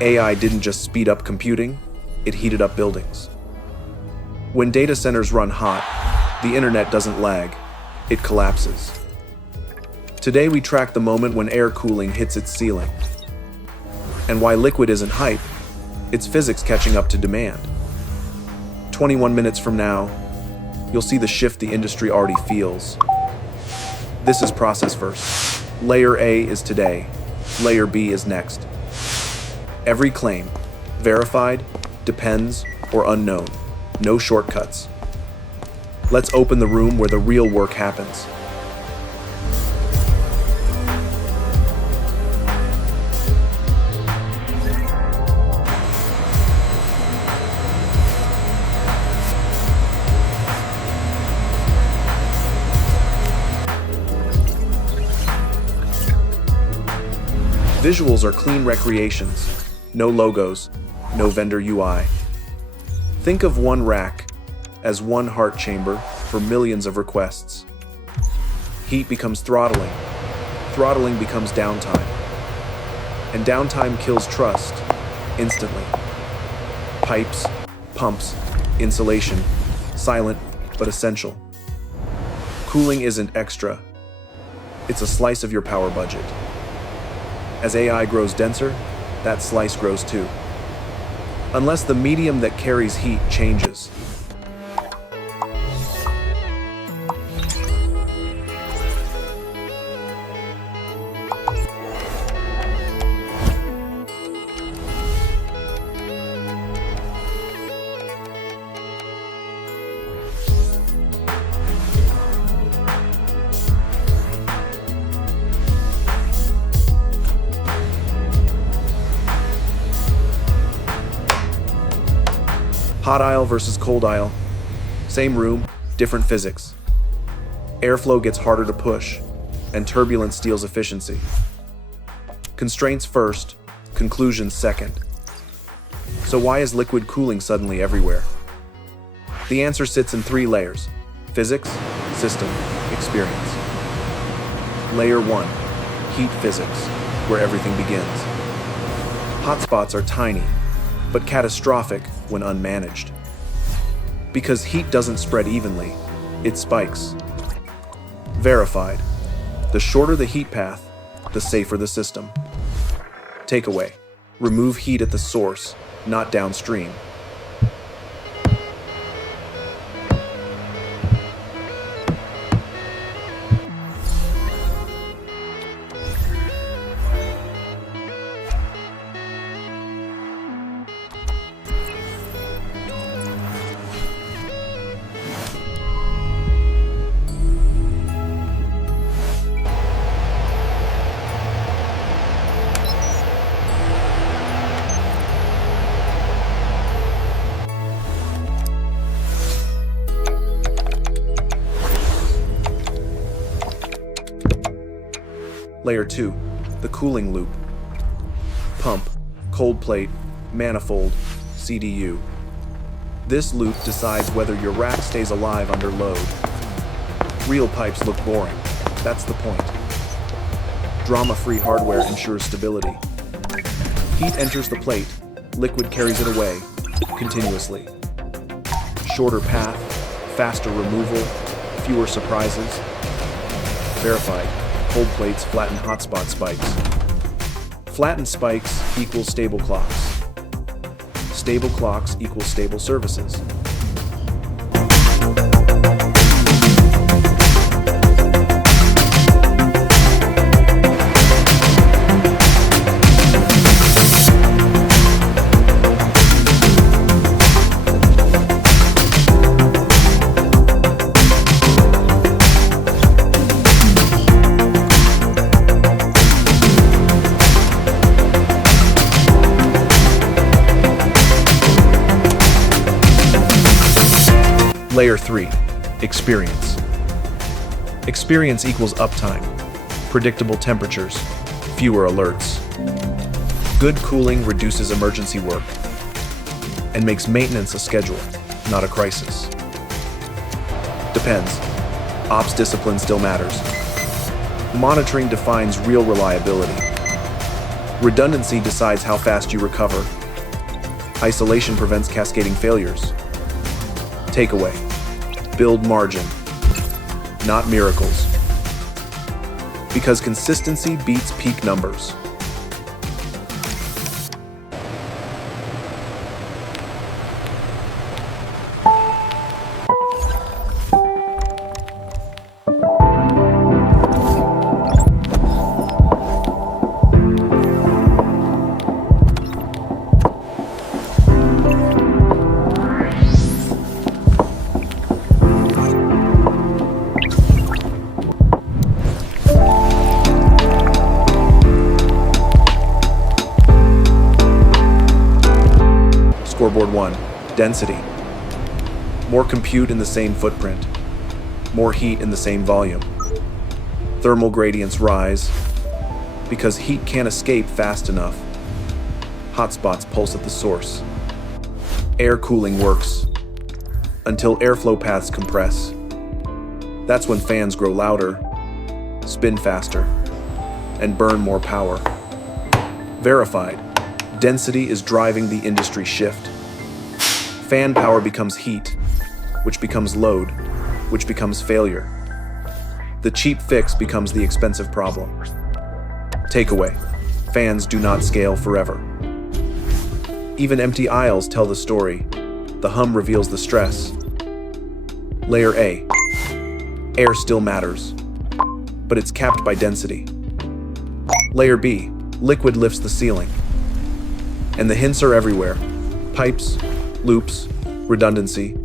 AI didn't just speed up computing, it heated up buildings. When data centers run hot, the internet doesn't lag, it collapses. Today we track the moment when air cooling hits its ceiling. And why liquid isn't hype, it's physics catching up to demand. 21 minutes from now, you'll see the shift the industry already feels. This is ProcessVerse. Layer A is today, Layer B is next. Every claim, verified, depends, or unknown. No shortcuts. Let's open the room where the real work happens. Visuals are clean recreations. No logos, no vendor UI. Think of one rack as one heart chamber for millions of requests. Heat becomes throttling. Throttling becomes downtime. And downtime kills trust instantly. Pipes, pumps, insulation, silent but essential. Cooling isn't extra. It's a slice of your power budget. As AI grows denser, that slice grows too. Unless the medium that carries heat changes. Hot aisle versus cold aisle. Same room, different physics. Airflow gets harder to push, and turbulence steals efficiency. Constraints first, conclusions second. So why is liquid cooling suddenly everywhere? The answer sits in 3 layers: physics, system, experience. Layer 1, heat physics, where everything begins. Hotspots are tiny, but catastrophic when unmanaged. Because heat doesn't spread evenly, it spikes. Verified. The shorter the heat path, the safer the system. Takeaway. Remove heat at the source, not downstream. Layer 2, the cooling loop. Pump, cold plate, manifold, CDU. This loop decides whether your rack stays alive under load. Real pipes look boring, that's the point. Drama-free hardware ensures stability. Heat enters the plate, liquid carries it away, continuously. Shorter path, faster removal, fewer surprises. Verified. Cold plates flatten hotspot spikes. Flattened spikes equals stable clocks. Stable clocks equals stable services. Layer 3, experience. Experience equals uptime, predictable temperatures, fewer alerts. Good cooling reduces emergency work and makes maintenance a schedule, not a crisis. Depends. Ops discipline still matters. Monitoring defines real reliability. Redundancy decides how fast you recover. Isolation prevents cascading failures. Takeaway: build margin, not miracles. Because consistency beats peak numbers. Scoreboard 1. Density. More compute in the same footprint. More heat in the same volume. Thermal gradients rise because heat can't escape fast enough. Hotspots pulse at the source. Air cooling works until airflow paths compress. That's when fans grow louder, spin faster, and burn more power. Verified. Density is driving the industry shift. Fan power becomes heat, which becomes load, which becomes failure. The cheap fix becomes the expensive problem. Takeaway: fans do not scale forever. Even empty aisles tell the story. The hum reveals the stress. Layer A. Air still matters, but it's capped by density. Layer B. Liquid lifts the ceiling. And the hints are everywhere: pipes, loops, redundancy.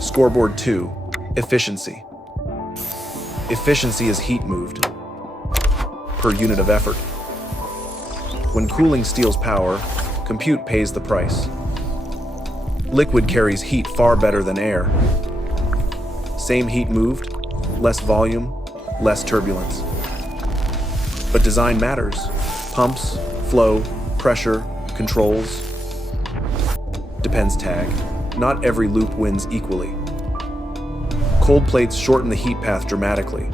Scoreboard 2. Efficiency. Efficiency is heat moved per unit of effort. When cooling steals power, compute pays the price. Liquid carries heat far better than air. Same heat moved, less volume, less turbulence. But design matters. Pumps, flow, pressure, controls. Depends tag. Not every loop wins equally. Cold plates shorten the heat path dramatically.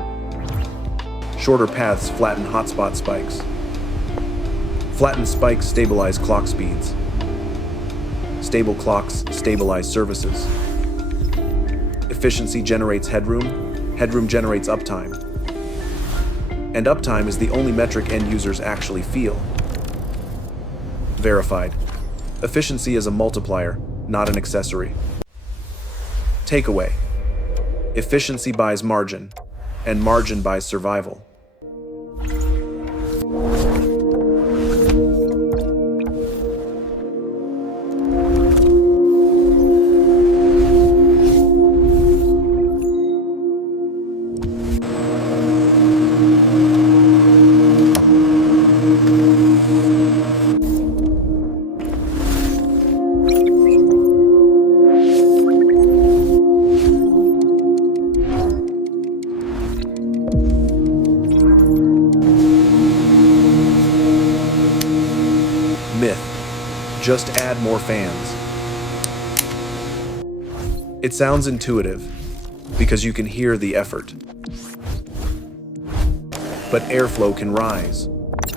Shorter paths flatten hotspot spikes. Flattened spikes stabilize clock speeds. Stable clocks stabilize services. Efficiency generates headroom. Headroom generates uptime. And uptime is the only metric end users actually feel. Verified. Efficiency is a multiplier, not an accessory. Takeaway: efficiency buys margin, and margin buys survival. Myth: just add more fans. It sounds intuitive because you can hear the effort. But airflow can rise,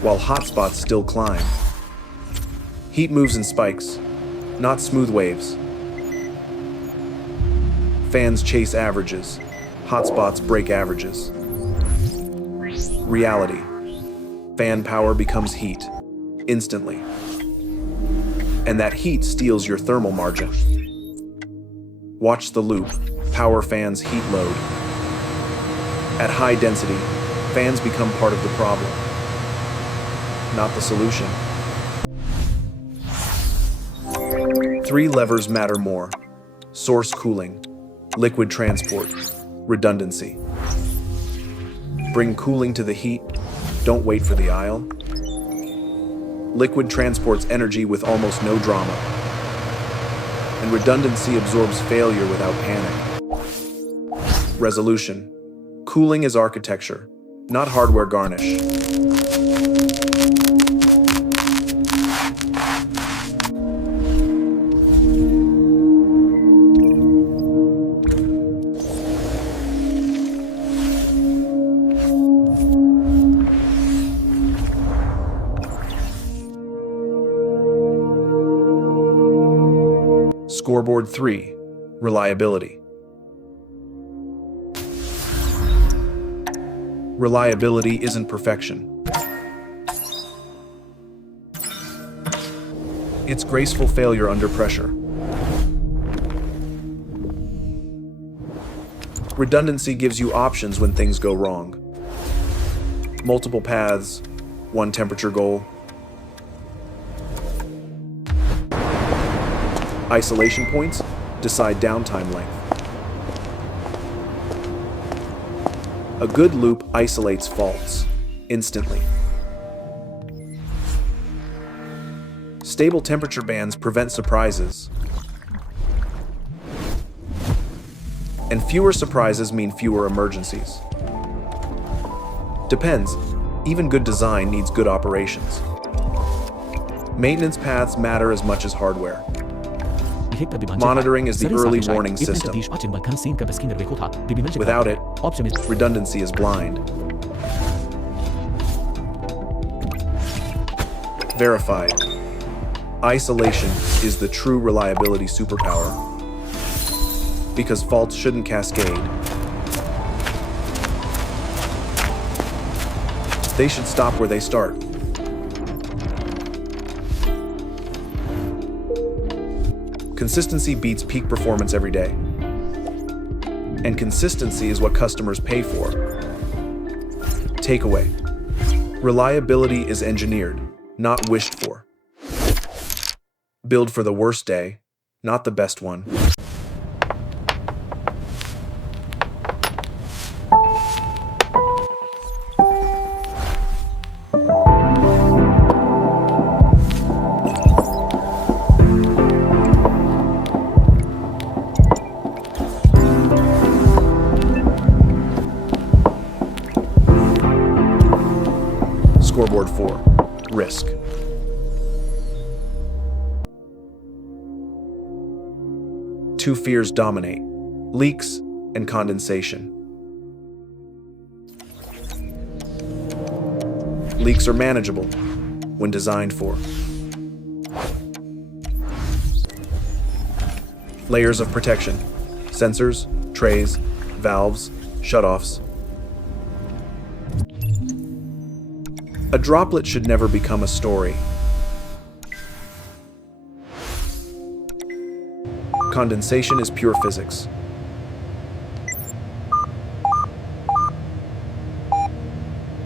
while hotspots still climb. Heat moves in spikes, not smooth waves. Fans chase averages, hotspots break averages. Reality: fan power becomes heat, instantly. And that heat steals your thermal margin. Watch the loop: power fans heat load. At high density, fans become part of the problem, not the solution. Three levers matter more: source cooling, liquid transport, redundancy. Bring cooling to the heat, don't wait for the aisle. Liquid transports energy with almost no drama. And redundancy absorbs failure without panic. Resolution. Cooling is architecture, not hardware garnish. Scoreboard 3. Reliability. Reliability isn't perfection. It's graceful failure under pressure. Redundancy gives you options when things go wrong. Multiple paths, one temperature goal. Isolation points decide downtime length. A good loop isolates faults instantly. Stable temperature bands prevent surprises. And fewer surprises mean fewer emergencies. Depends. Even good design needs good operations. Maintenance paths matter as much as hardware. Monitoring is the early warning system. Without it, redundancy is blind. Verified. Isolation is the true reliability superpower. Because faults shouldn't cascade. They should stop where they start. Consistency beats peak performance every day. And consistency is what customers pay for. Takeaway. Reliability is engineered, not wished for. Build for the worst day, not the best one. Scoreboard 4. Risk. Two fears dominate: leaks and condensation. Leaks are manageable when designed for. Layers of protection: sensors, trays, valves, shutoffs. A droplet should never become a story. Condensation is pure physics.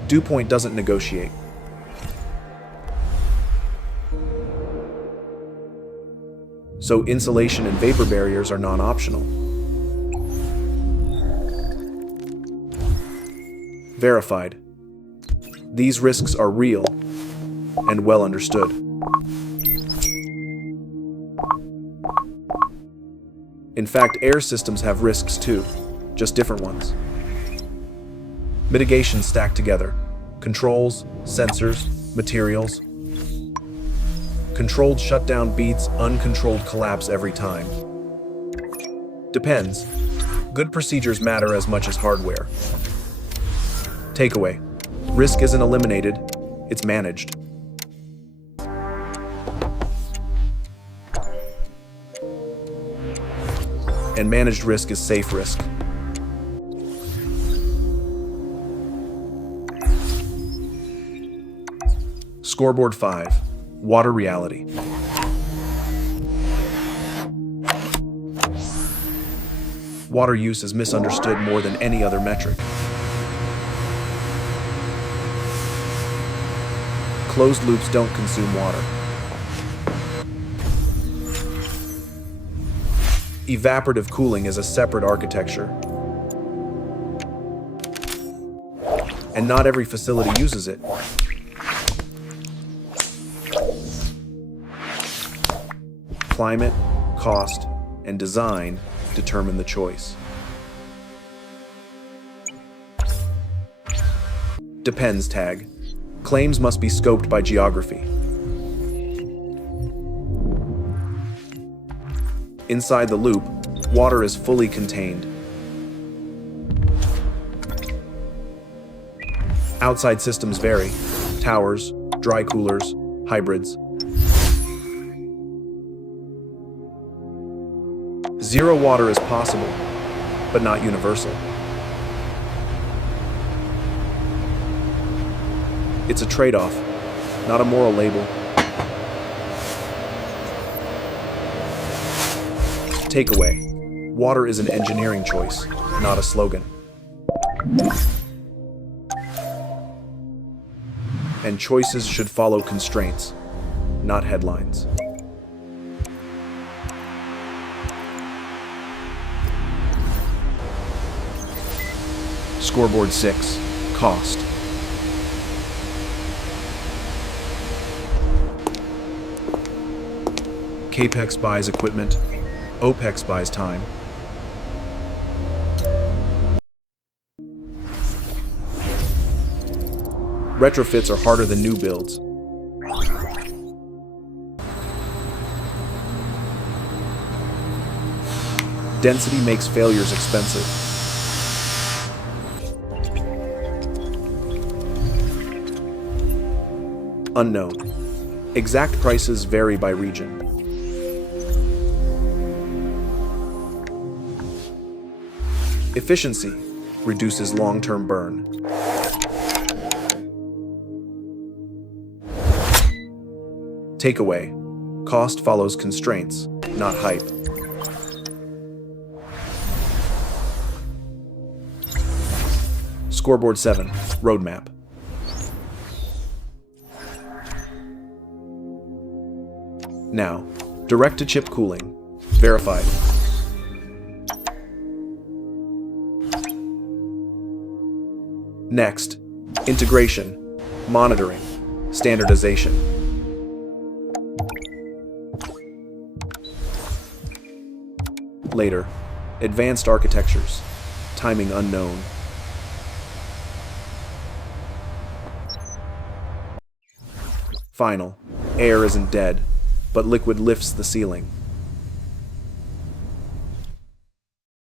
Dew point doesn't negotiate. So insulation and vapor barriers are non-optional. Verified. These risks are real and well understood. In fact, air systems have risks too, just different ones. Mitigation stacked together: controls, sensors, materials. Controlled shutdown beats uncontrolled collapse every time. Depends. Good procedures matter as much as hardware. Takeaway. Risk isn't eliminated, it's managed. And managed risk is safe risk. Scoreboard 5. Water reality. Water use is misunderstood more than any other metric. Closed loops don't consume water. Evaporative cooling is a separate architecture, and not every facility uses it. Climate, cost, and design determine the choice. Depends tag. Claims must be scoped by geography. Inside the loop, water is fully contained. Outside systems vary: towers, dry coolers, hybrids. Zero water is possible, but not universal. It's a trade-off, not a moral label. Takeaway: water is an engineering choice, not a slogan. And choices should follow constraints, not headlines. Scoreboard 6. Cost. Capex buys equipment, opex buys time. Retrofits are harder than new builds. Density makes failures expensive. Unknown. Exact prices vary by region. Efficiency reduces long-term burn. Takeaway: cost follows constraints, not hype. Scoreboard 7. Roadmap. Now, direct-to-chip cooling. Verified. Next, integration, monitoring, standardization. Later, advanced architectures, timing unknown. Final, air isn't dead, but liquid lifts the ceiling.